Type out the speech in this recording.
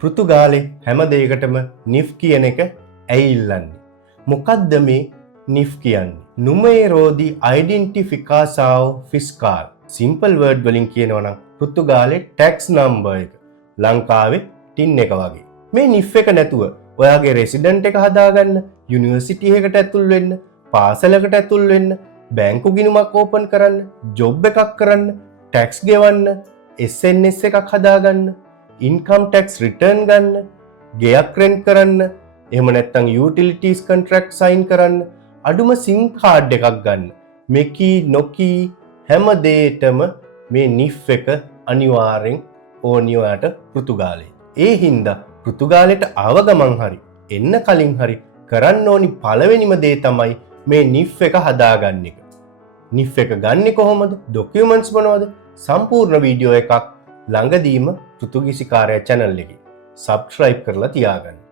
පෘතුගාලේ හැම දෙයකටම නිෆ් කියන එක ඇයි ඉල්ලන්නේ? මොකද්ද මේ නිෆ් කියන්නේ? Numero de identificação fiscal. Simple word වලින් කියනවා නම් පෘතුගාලේ ටැක්ස් නම්බර් එක. ලංකාවේ ටින් එක වගේ. මේ නිෆ් එක නැතුව ඔයාගේ රෙසිඩන්ට් එක හදාගන්න, යුනිවර්සිටි එකකට ඇතුල් වෙන්න, පාසලකට ඇතුල් වෙන්න, බැංකු ගිණුමක් ඕපන් කරන්න, ජොබ් එකක් කරන්න, ටැක්ස් ගෙවන්න, SNS එකක් හදාගන්න, ඉන්කම් ටැක්ස් රිටර්න් ගන්න, ගෙයක් රෙන්ට් කරන්න, එහෙම නැත්නම් යුටිලිටිස් කොන්ට්‍රැක්ට් සයින් කරන්න, අඩුම සිම් කාඩ් එකක් ගන්න. මෙකී නොකී හැම දෙයකටම මේ නිෆ් එක අනිවාර්යෙන් ඕනි ඔයාට පෘතුගාලේ. ඒ හින්දා පෘතුගාලෙට ආව ගමන් හරි එන්න කලින් හරි කරන්න ඕනි පළවෙනිම දේ තමයි මේ නිෆ් එක හදාගන්න එක. නිෆ් එක ගන්නෙ කොහොමද? ඩොකියුමන්ට්ස් මොනවද? සම්පූර්ණ වීඩියෝ එකක් ළඟදීම පෘතුගීසි කාර්ය channel එකේ subscribe කරලා තියාගන්න.